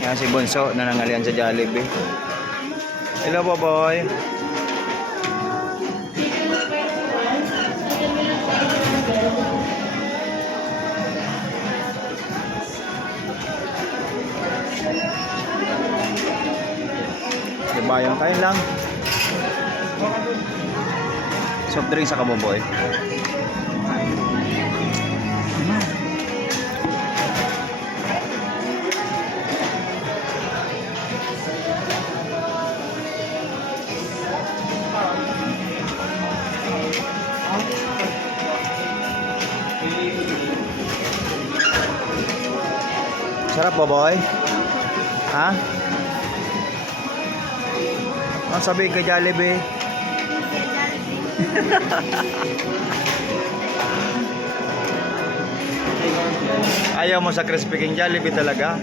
Yan si Bunso na nangalian sa Jollibee. Hello po, boy. Dibayang kain lang. Soft drink sa kaboboy. Sarap po, boy. Ha? Ang sabi kay Jollibee. Ayaw mo sa Crispy King Jollibee talaga?